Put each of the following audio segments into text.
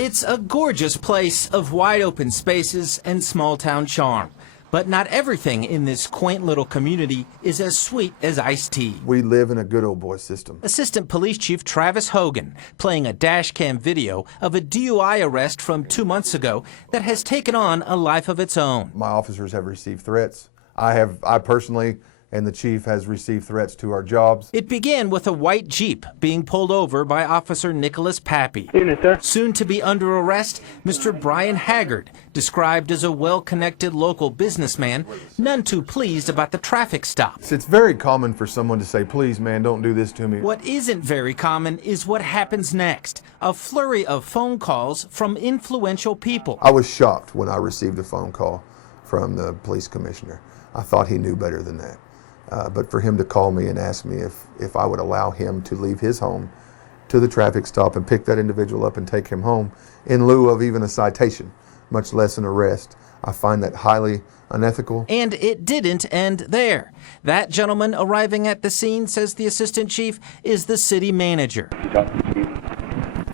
It's a gorgeous place of wide open spaces and small town charm. But not everything in this quaint little community is as sweet as iced tea. We live in a good old boy system. Assistant Police Chief Travis Hogan playing a dash cam video of a DUI arrest from 2 months ago that has taken on a life of its own. My officers have received threats. I personally and the chief has received threats to our jobs. It began with a white Jeep being pulled over by Officer Nicholas Pappe. Soon to be under arrest, Mr. Brian Haggard, described as a well-connected local businessman, none too pleased about the traffic stop. It's very common for someone to say, please, man, don't do this to me. What isn't very common is what happens next, a flurry of phone calls from influential people. I was shocked when I received a phone call from the police commissioner. I thought he knew better than that. But for him to call me and ask me if I would allow him to leave his home to the traffic stop and pick that individual up and take him home in lieu of even a citation, much less an arrest, I find that highly unethical. And it didn't end there. That gentleman arriving at the scene, says the assistant chief, is the city manager.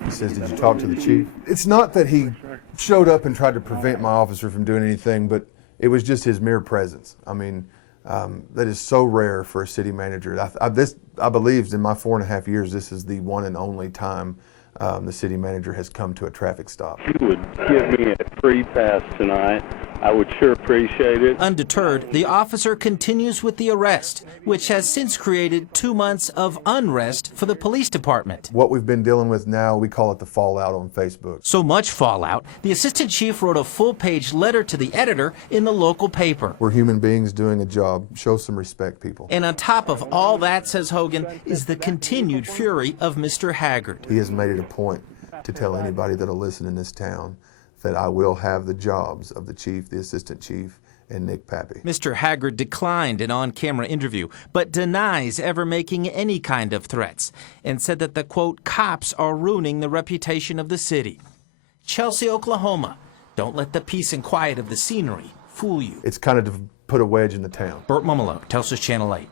He says, did you talk to the chief? It's not that he showed up and tried to prevent my officer from doing anything, but it was just his mere presence. I mean, that is so rare for a city manager. I believe in my 4.5 years, this is the one and only time the city manager has come to a traffic stop. If you would give me a free pass tonight, I would sure appreciate it. Undeterred, the officer continues with the arrest, which has since created 2 months of unrest for the police department. What we've been dealing with now, we call it the fallout on Facebook. So much fallout, the assistant chief wrote a full-page letter to the editor in the local paper. We're human beings doing a job. Show some respect, people. And on top of all that, says Hogan, is the continued fury of Mr. Haggard. He has made it a point to tell anybody that'll listen in this town that I will have the jobs of the chief, the assistant chief, and Nick Pappe. Mr. Haggard declined an on-camera interview, but denies ever making any kind of threats, and said that the, quote, cops are ruining the reputation of the city. Chelsea, Oklahoma. Don't let the peace and quiet of the scenery fool you. It's kind of to put a wedge in the town. Burt Mumolo, Tulsa's Channel 8.